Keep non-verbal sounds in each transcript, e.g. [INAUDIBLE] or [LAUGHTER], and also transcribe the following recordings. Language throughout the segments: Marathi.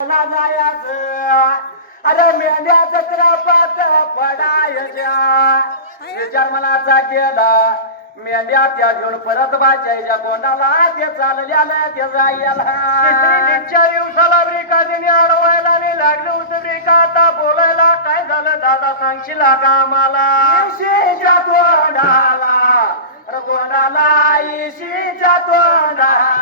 जायचं अरे मेंढ्या जत्रापात पडायच्या विचार मनाचा केला मेंढ्या त्या घेऊन परत बाचायच्या कोणाला ते जायला. दिवसाला तिने अडवायला आणि लागलं होतं ब्रेका. आता बोलायला काय झालं दादा? सांगशील का आम्हाला? इशीच्या तोंडाला अरे तोंडाला इशीच्या तोंडाला.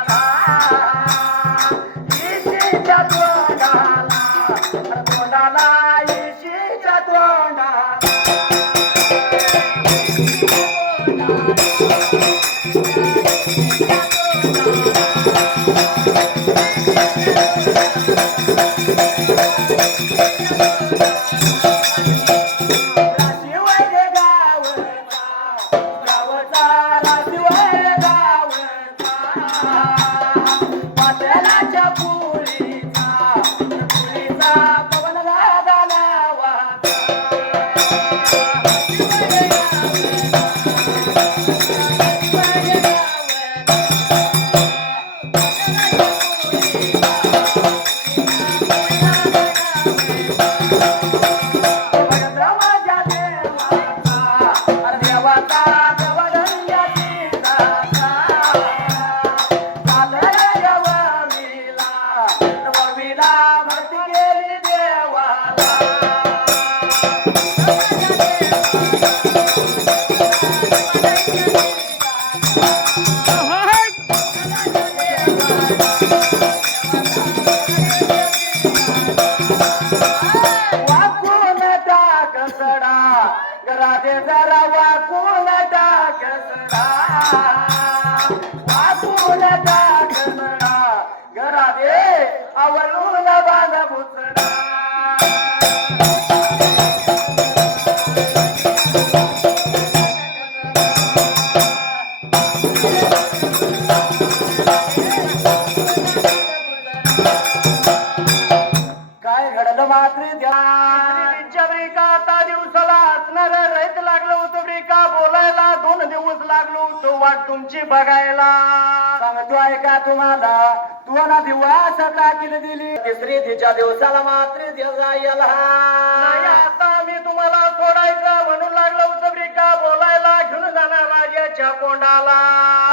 तिसरी तिच्या दिवसाला मात्र जायला नाही आता मी तुम्हाला सोडायचं म्हणून लागलं ब्रेका बोलायला. घेऊन जाणार राजाच्या कोंडाला.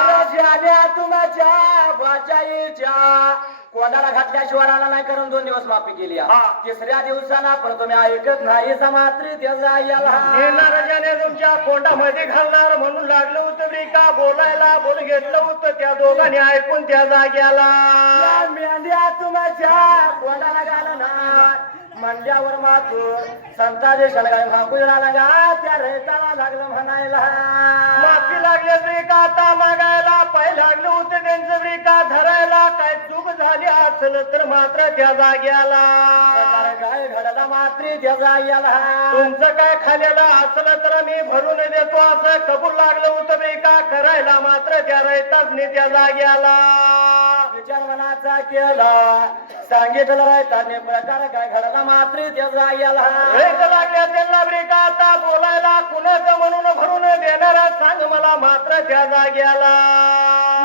राजाने तुमच्या बाचाईच्या कोणाला घातल्याशिवाय आला नाही करून दोन दिवस माफी केली. तिसऱ्या दिवसाला पण तुम्ही ऐकत नाही मात्र जायला नेणार ज्याने तुमच्या कोंडामध्ये घालणार म्हणून लागलं होतं बोलायला बोल घेतलं होतं त्या दोघांनी ऐकून त्या जाग्याला. मेंढ्या तुमच्या कोणाला घालणार मंड्यावर मातूर संता देशाला काय लागा त्या रेताला लागलं म्हणायला. माफी लागले ब्रेका मागायला पाय लागलं होतं त्यांचं ब्रेका धरायला काय चूक झाली असेल तर मात्र त्या जाग्याला. काय घडला मात्र त्या जायला तुमचं काय खाल्याला असलं तर मी भरून देतो असं कबूल लागलं होतं ब्रेका करायला मात्र त्या रहिताच त्या जाग्याला. विचार मनाचा केला. सांगितलं राहताने प्रकार काय घडला मात्र त्या जायला? रेत लागल्या त्यांना ब्रेका आता बोलायला कुणाचं म्हणून भरून देणारा सांग मला मात्र त्या जाग्याला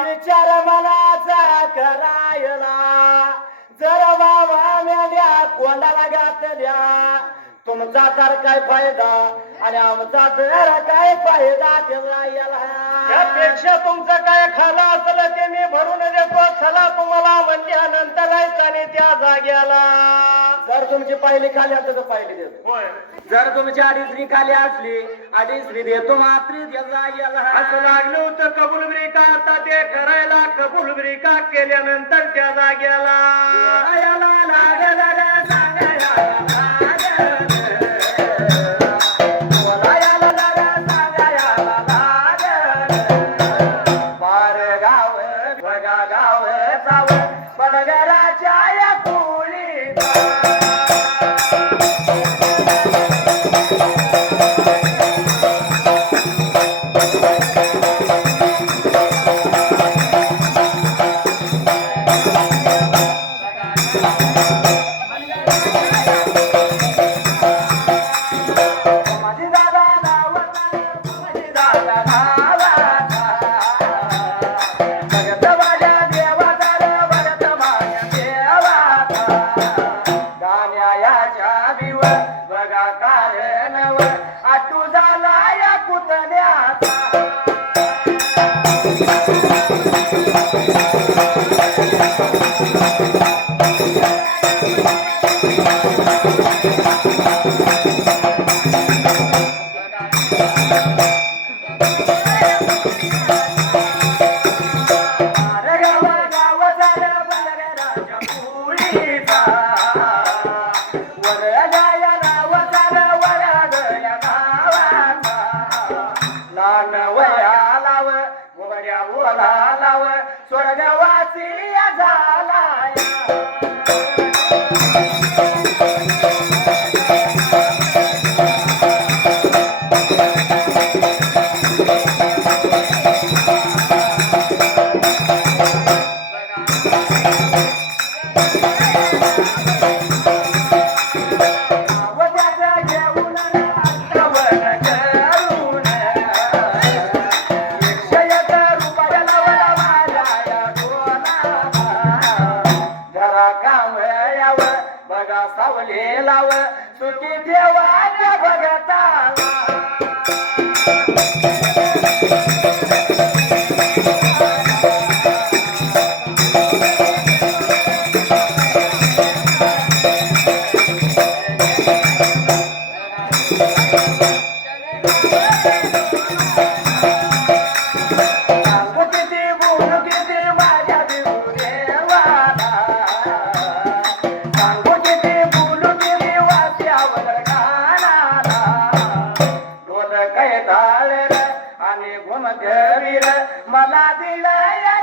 विचार मनाचा करायला. जर बाबा मेल्या कोणाला घातल्या. तुमचा तर काय फायदा आणि आमचा तर काय फायदा त्या जायला? त्यापेक्षा तुमचं काय खालं असलं ते मी भरून देतो. चला तुम्हाला म्हणल्यानंतर आणि त्या जाग्याला. जर तुमची पहिली खाली असली तर पहिली देतो. होय. जर तुमची अडीचरी खाली असली अडीचरी देतो मात्र त्या जागेला असं लागलं होतं कबूल ब्रेका आता ते करायला कबूल ब्रेका केल्यानंतर त्या जाग्याला. लागलं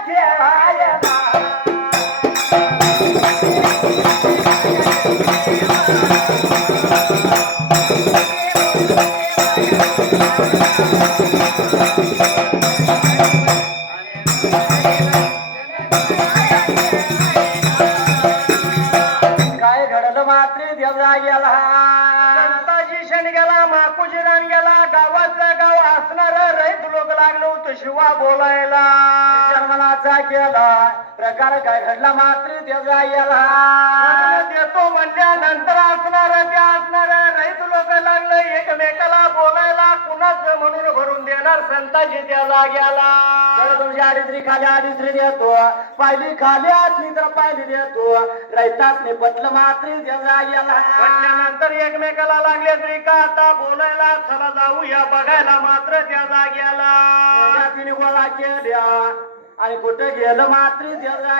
दिलं घडला मात्र देवरा गेला देतो म्हणल्यानंतर असणार ते असणार. रैत लोक लागलं एकमेकाला बोलायला कुणाच म्हणून भरून देणार संताजी त्या जाग्याला. तुमची आडीत्री खाली आडीत्री देतो पाहिली खाली असली तर पाहिली देतो. रैतासने पटलं मात्र देवरा गेला म्हटल्यानंतर एकमेकाला लागले तरी का आता बोलायला चला जाऊया बघायला मात्र त्या जाग्याला. तिने गोळा केल्या आणि कुठे गेलं मात्र गेला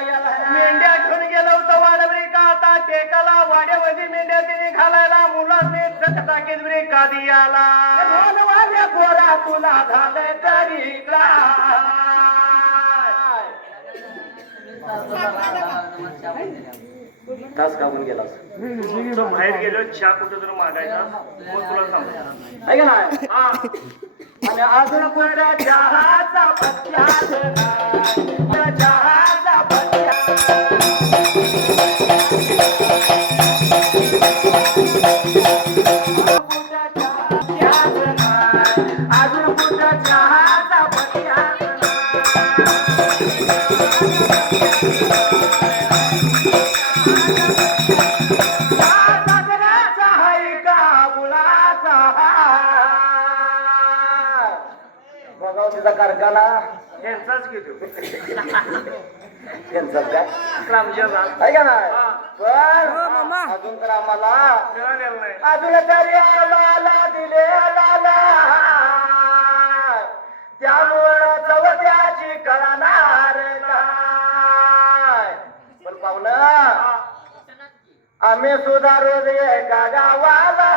मेंढ्या घेऊन गेलो होतो वाडवरी का आता टेकाला वाड्यामध्ये मेंढ्या तिने घालायला. मुलांनी टाकीत बरी आला माझ्या पोरा तुला झालं तरी तास कापून गेलास. तो बाहेर गेलो चहा कुठं तर मागायचा. मग तुला सांगतो. आहे का नाही हा. आणि अजून पण चहाचा पत्त्या तिचा कारखाना. यांचाच घेतो त्यांचा [LAUGHS] काय? रामच्या जा आहे का नाही? हा. पण अजून तर आम्हाला मिळालेलं नाही. अजून तरी आम्हाला दिलेला नाही. त्यामुळं चवत्याची कळणार पण पाहुणं. आम्ही सुद्धा रोज एका गावाला.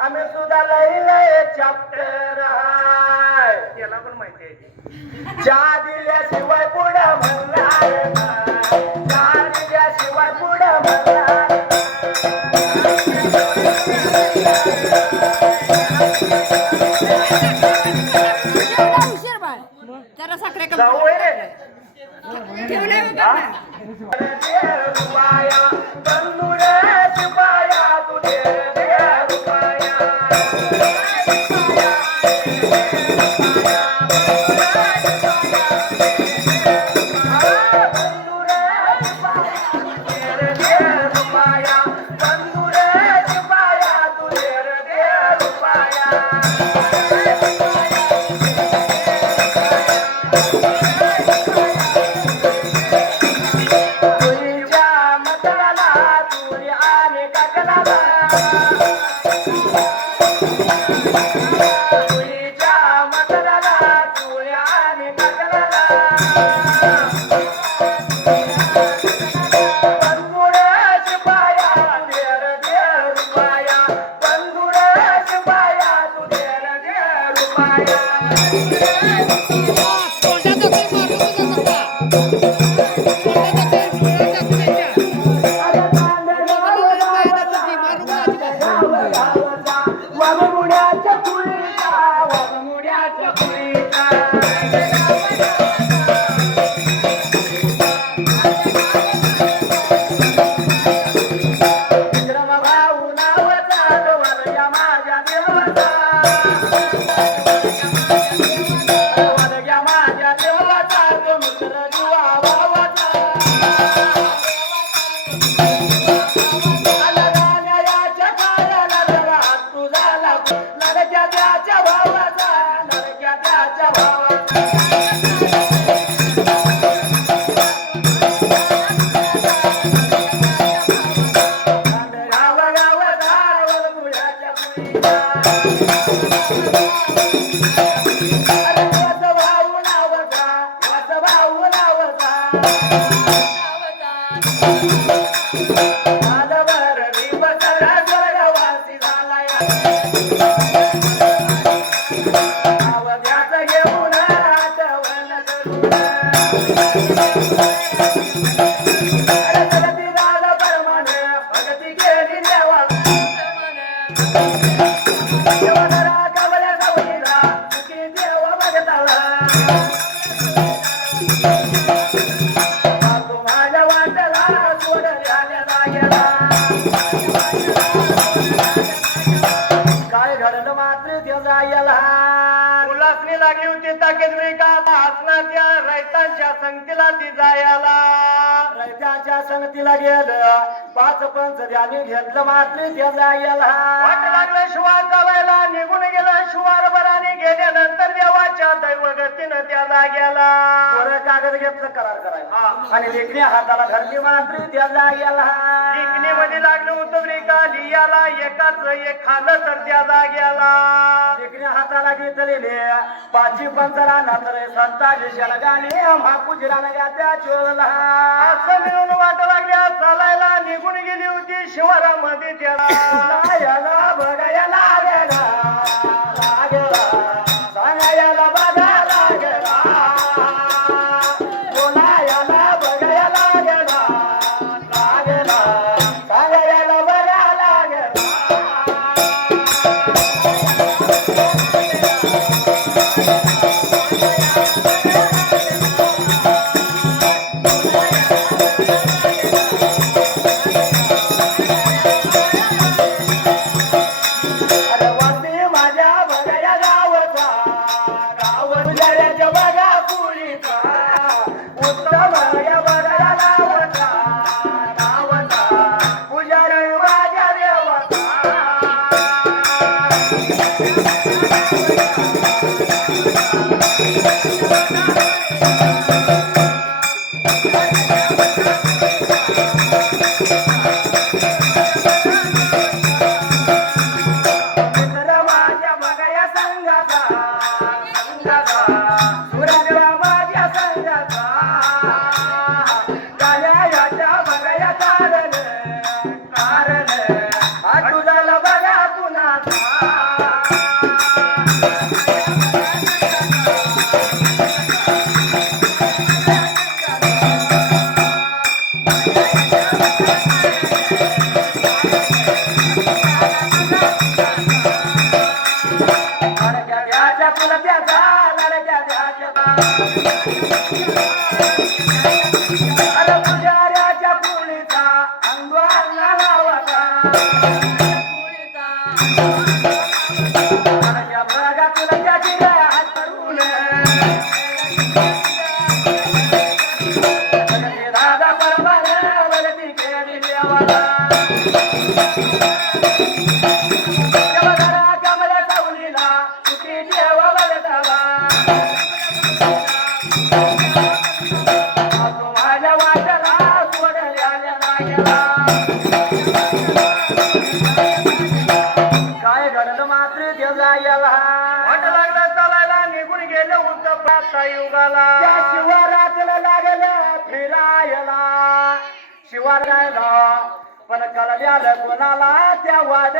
आम्ही सुद्धा लई लई चॅप्टर हाय त्याला पण माहिती आहे चहा दिल्याशिवाय पुढं म्हणणार नाही. चहा दिल्याशिवाय पुढं म्हणणार Bye. संगतीला गेलं. पाच पंच द्याने घेतलं मात्र त्याचा याला. वाट लागलं शिवार चालायला निघून गेला शिवार बराने गेल्यानंतर देवाच्या दैवगतीनं त्याला गेला. वर कागद घेतलं करार करायला. आणि लेखणी हाताला धरली मात्र त्याला याला. लेखणी मध्ये लागलं होतं ब्रेका लियाला एकाच एक खाल्लं तर त्याला गेला. लेखणी हाताला घेतलेले. पाची पंच राहणार संता जशाला गाणे म्हापूज राहणार त्या चोरला. असं मिळून वाट शिवरामध्ये त्याला. [LAUGHS]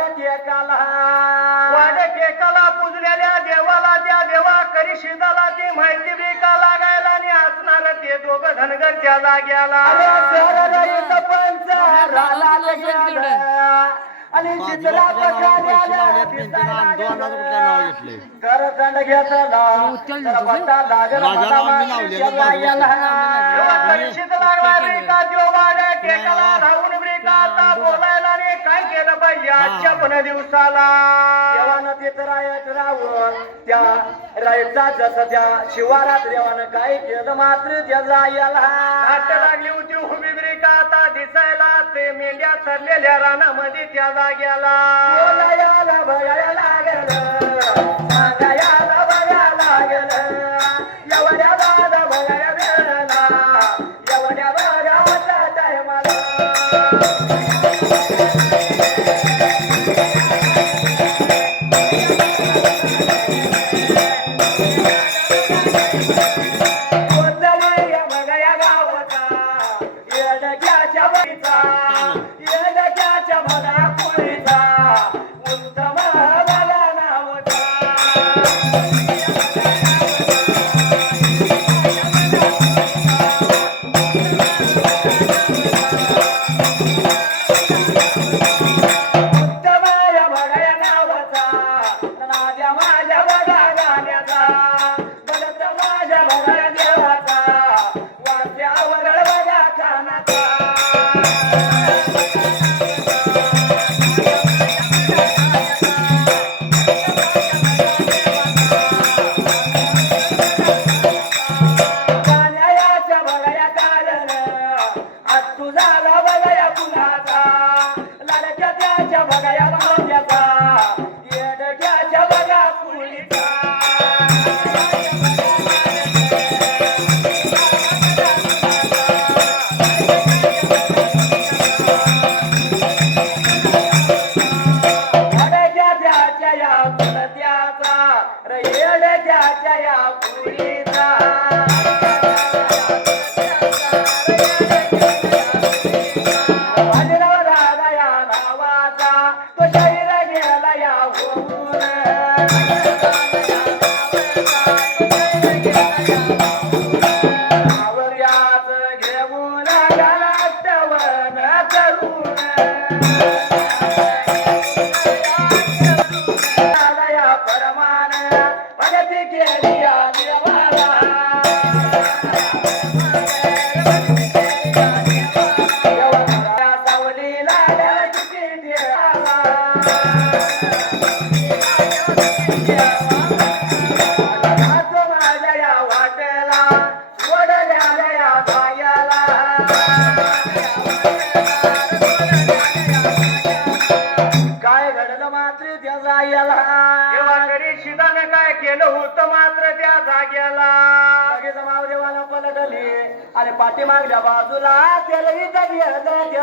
एकाला वाडक एकाला पुजलेल्या देवाला त्या देवा करी शिदाला ती माहिती बी का लागायला आणि असणार ते दोघं धनगर त्या जाग्याला. आणि चित्रा. कर दंड घेतला. तर ब्रेका आता बोलायला आणि काय केलं पाहिजे आजच्या पण दिवसाला? देवानं तिथं रायत राहून त्या रायचा जसं त्या शिवारात देवानं काय केलं मात्र त्याचा याला नाट लागली होती उभी ब्रेका. आता दिसायला ते मेंढ्या चरलेल्या रानामध्ये त्या जाग्याला. बोलायला बघायला लागलं.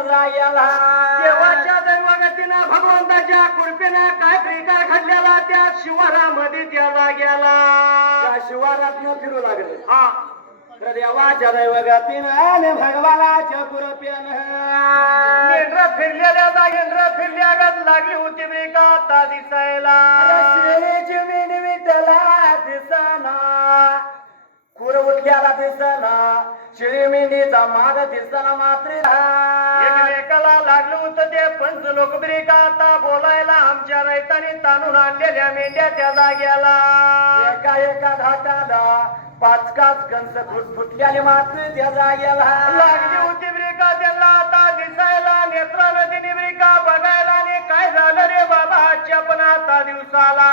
जायला देवाच्या दैवगतीनं भगवंताच्या कृपेनं काय त्रिकार घडलेला त्या शिवारामध्ये त्या जाग्याला त्या शिवारात फिरू लागले. हा. तर देवाच्या दैवगतीनं आणि भगवानाच्या कृपेनं. मेंढरा फिरलेल्या जागेंद्र फिरल्यागत लागली होती ब्रेका आता दिसायला. श्रीची मिनी विठ्ठला दिसना. खुर उठल्याला दिसना शिळी मिनीचा माग दिसना मात्र एकमेकाला लागलं होतं ते पंच लोक ब्रेका आता बोलायला आमच्या रैतानी ताणून आणलेल्या मेंढ्या त्या जाग्याला. एका एका घाटाला पाच काच कंस फुट फुटल्याने मात्र त्या जागेला लागली होती ब्रेका त्यांना आता दिसायला नेत्रा नदीने ब्रेका बघायला आणि काय झालं रे बाबा आजच्या पण आता दिवसाला.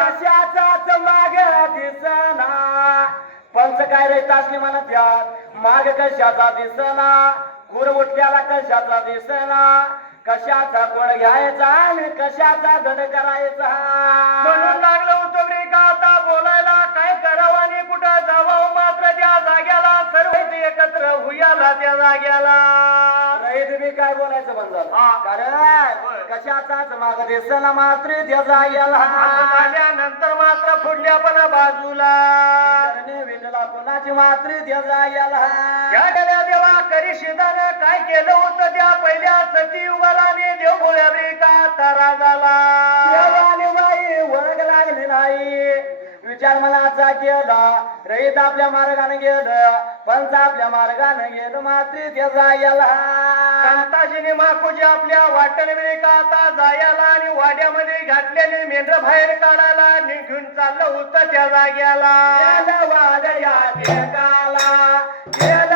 कशाचाच माग काय रे असली मला त्यात? माग कशाचा दिसना? खुर उठल्याला कशाचा दिसना? कशाचा कोण घ्यायचा आणि कशाचा धन करायचा? म्हणून लागलं होतं ब्रेका आता बोलायला? काय करावं आणि कुठं जावं? मात्र त्या जाग्याला सर्व एकत्र हुयाला त्या जाग्याला. रहित बी काय बोलायचं हा. कारण कशाचाच माग दिसला मात्र आल्यानंतर मात्र फुडल्या पण बाजूला. विठला कोणाची मात्र देवा करी शिदानं काय केलं होतं त्या पहिल्या सती युगालाने देव भोळ्या का तारा झाला देवाने बाई ओळख लागली नाही. विचार मनाचा केला. रहित आपल्या मार्गाने गेलं पंच आपल्या मार्गाने गेलं मात्र त्याचा याला संताजीने माकुजी आपल्या वाटण का आता जायला आणि वाड्यामध्ये घातलेले मेंढर बाहेर काढायला निघून चाललं होतं त्या जाग्याला. गेलं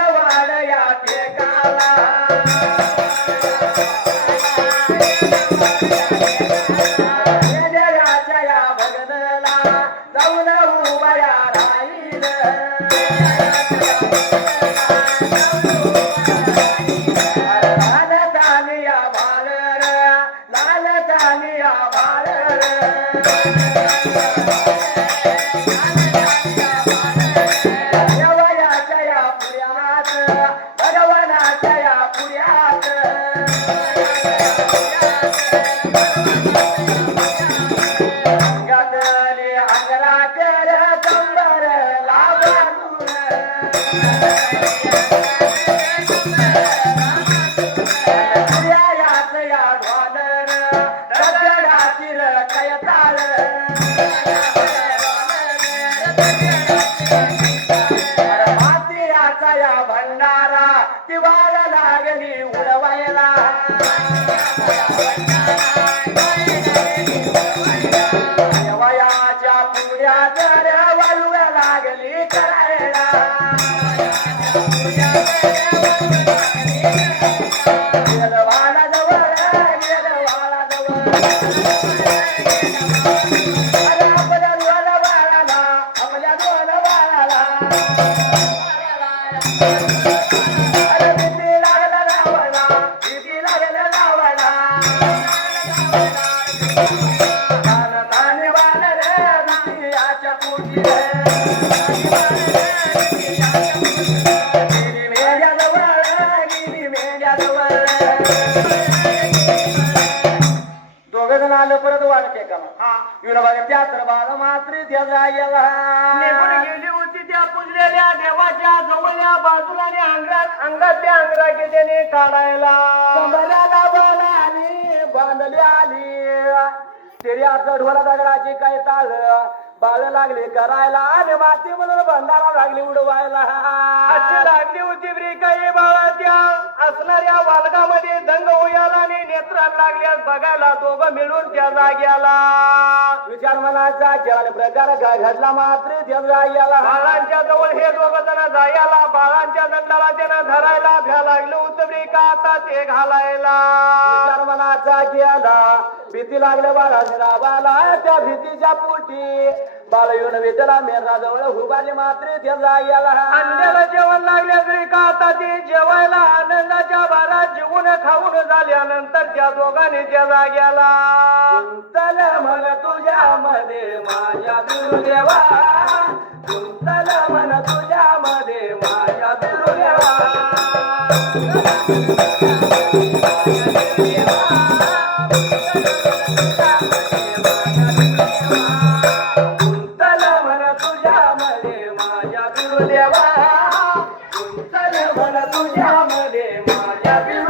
ढोला दगडाची काय ताळ बाळ लागली करायला आणि माती म्हणून बंधारा लागली उडवायला. अशी लागली होती ब्री काही बाळा त्या असणाऱ्या वालगामध्ये दंग उयाला आणि नेत्रात लागल्यास बघायला दोघं मिळून त्या जाग्याला. विचार मनाचा केला प्रकार काय घडला मात्र त्या जायला बाळांच्या जवळ हे दोघं जण जायला बाळांच्या दंडाला त्यानं धरायला. भ्या लागलं होतं ब्री का आता ते घालायला. विचार मनाचा केला भीती लागल्या बाळाच्या राबाला त्या भीतीच्या पोटी. बाळ येऊन विठला मेरा जवळ उभारली मात्र त्या जायला अंड्याला जेवण लागले तरी का आता ते जेवायला? आनंदाच्या भारात जेवून खाऊन झाल्यानंतर त्या दोघांनी त्या जाग्याला चल मन तुझ्या मध्ये माझ्या गुरुदेवा चल मन तुझ्या मध्ये माझ्या गुरुदेवा माझ्या